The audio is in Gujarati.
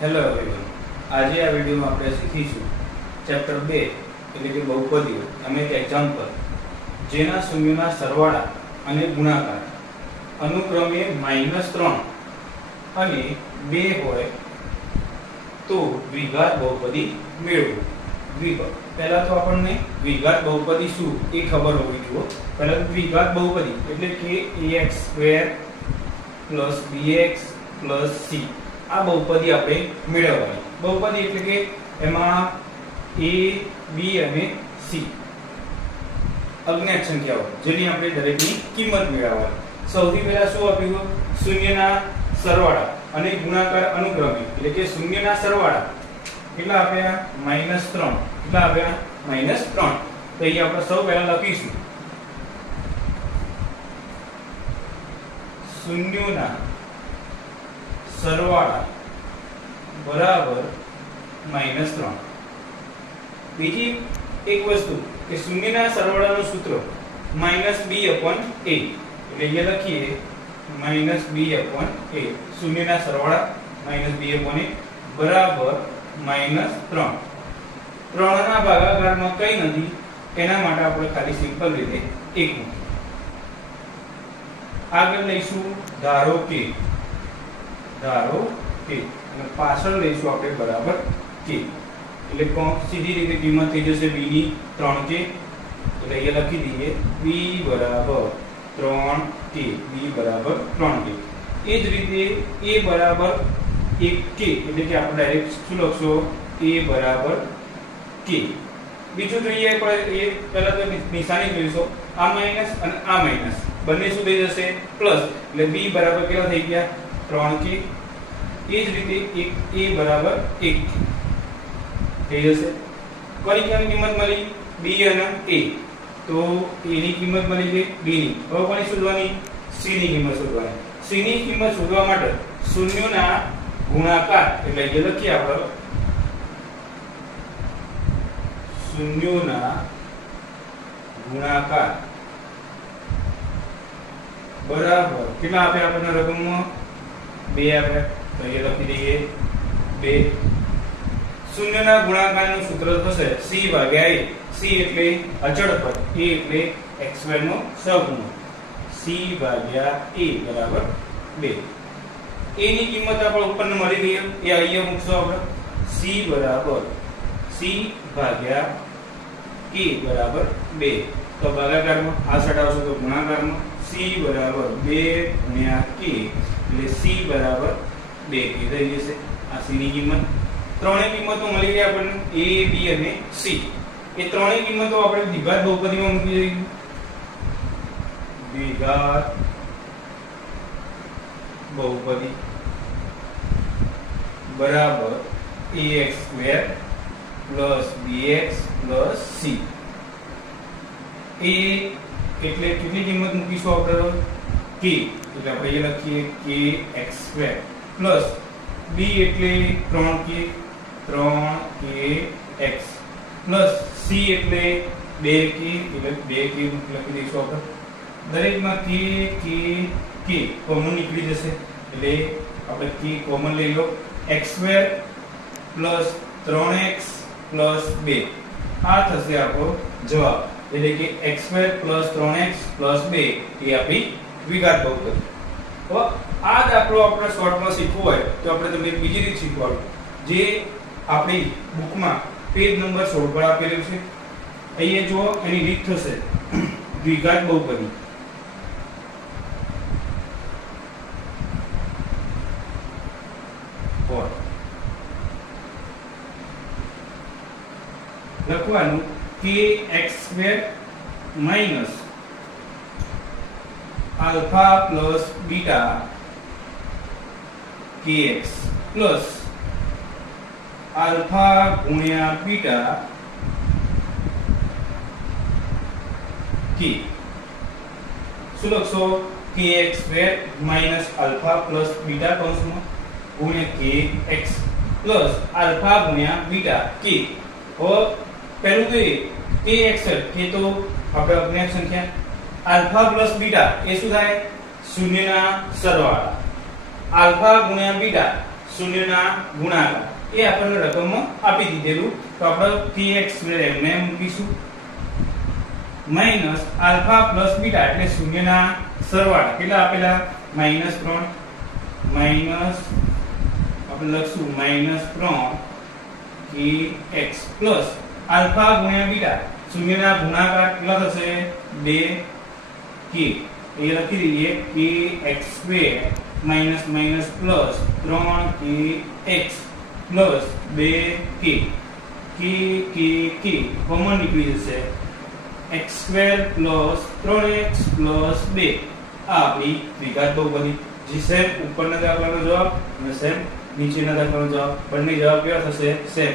હેલો એવરીવન, આજે આ વિડીયોમાં આપણે શીખીશું ચેપ્ટર 2 એટલે કે બહુપદીઓ એમ એક એક્ઝામ્પલ જેના શૂન્યના સરવાળા અને ગુણાકાર અનુક્રમે -3 અને 2 હોય તો દ્વિઘાત બહુપદી મેળવો. પહેલા તો આપણને દ્વિઘાત બહુપદી શું એ ખબર હોવી જોઈએ. પહેલા તો દ્વિઘાત બહુપદી એટલે કે ax² bx c આ બહુપદી આપણે મેળવવાની. બહુપદી એટલે કે એમાં a b અને c અજ્ઞાત સંખ્યાઓ જેની આપણે દરેકની કિંમત મેળવવાની. સૌથી પહેલા શું આપ્યું? શૂન્યના સરવાળા અને ગુણાકાર અનુક્રમે એટલે કે શૂન્યના સરવાળા કેટલા આપ્યા? -3. કેટલા આપ્યા? -3. તો અહીંયા આપણે સૌ પહેલા લખીશું શૂન્યના સરવાળા બરાબર -3. બીજી એક વસ્તુ કે શૂન્યના સરવાળાનું સૂત્ર -b/a એટલે અહીંયા લખીએ -b/a શૂન્યના સરવાળા -b/a બરાબર -3. 3 ના ભાગાકારમાં કઈ નથી એના માટે આપણે ખાલી સિમ્પલ રીતે 1 મૂકીએ. આગળ લઈશું ધારો કે અને પાછળ લઈશું આપણે બરાબર k એટલે સીધી રીતે કિંમત થઈ જશે b ની 3k એટલે અહીંયા લખી દઈએ b બરાબર 3k એ જ રીતે a બરાબર 1k એટલે કે આપણે ડાયરેક્ટ શું લખશો a બરાબર k. બીજું જોઈએ આપણે એ પહેલા તો નિશાની જોઈશું આ માઈનસ અને આ માઈનસ બંને શું થઈ જશે પ્લસ એટલે b બરાબર કેટલા થઈ ગયા 3k. એ જ રીતે a બરાબર 1 થઈ જશે. કોની કિંમત મળી? b અને a. તો a ની કિંમત મળી ગઈ b ની. હવે કોની શોધવાની? c ની કિંમત શોધવાની. c ની કિંમત શોધવા માટે શૂન્યના ગુણાકાર એટલે એ લખીએ આપણે શૂન્યના ગુણાકાર બરાબર કેટલા આપ્યા આપણને રકમમાં? 2 આપ્યા તો એ લખી દઈએ 2. શૂન્યના ગુણાકારનું સૂત્ર થશે c/a. c એટલે અચળ પદ, a એટલે x² નો સહગુણક. c/a બરાબર 2. a ની કિંમત આપણે ઉપરને મળી ગઈ એ અહીંયા મૂકશો આપણે c બરાબર c/a બરાબર 2. તો ભાગાકારમાં આ સાઈડ આવશે તો ગુણાકારમાં c બરાબર 2 * k એટલે c બરાબર 2 થઈ જશે. આ c ની કિંમત. ત્રણેય કિંમતો મળી ગઈ આપણને a b અને c. એ ત્રણેય કિંમતો આપણે દ્વિઘાત બહુપદીમાં મૂકી દઈએ. દ્વિઘાત બહુપદી બરાબર ax² bx c. a એટલે કેટલી કિંમત મૂકીશું આપણે? k એટલે આપણે એ લખીએ kx² પ્લસ b એટલે 3kx પ્લસ c એટલે 2k એટલે 2k લખી દઈશું આપણે. દરેકમાં k કોમન નીકળી જશે એટલે આપણે k કોમન લઈ લો. x² પ્લસ 3x પ્લસ 2 આ થશે આપણો જવાબ. એટલે કે x² પ્લસ 3x પ્લસ 2 એ આપણી દ્વિઘાત બહુપદી. તો આ દાખલો આપણે શોર્ટમાં શીખવો હોય તો આપણે તમને બીજી રીત શીખવાડું જે આપણી બુકમાં પેજ નંબર 16 પર આપેલું છે. અહીંયા જો એની રીત થશે દ્વિઘાત બહુપદી. લખવાનું kx² minus alpha plus beta kx plus alpha ગુણ્યા beta k. શું લખશો? kx² minus alpha plus beta કૌંસમાં ગુણ્યા kx plus alpha ગુણ્યા beta k. પહેલું તો kx કે તો આપણે અજ્ઞાત સંખ્યા આલ્ફા પ્લસ બીટા એ શું થાય? શૂન્યના સરવાળા. આલ્ફા ગુણ્યા બીટા શૂન્યના ગુણાકાર એ આપણને રકમમાં આપી દીધેલું, તો આપણે kx² એમને મૂકીશું માઈનસ આલ્ફા પ્લસ બીટા એટલે શૂન્યના સરવાળા કેટલા આપેલા -3 માઈનસ આપણે લખશું -3 kx પ્લસ આલ્ફા ગુણ્યા બીટા શૂન્યના ગુણાકાર કેટલા થશે 2k એ લખી દઈએ kx² minus minus plus 3kx plus 2k k common નીકળી જશે x² પ્લસ 3x પ્લસ 2 આ આપણી દ્વિઘાત બહુપદી જે સેમ ઉપરના દાખલાનો જવાબ અને સેમ નીચેના દાખલાનો જવાબ બંને જવાબ કેવા થશે સેમ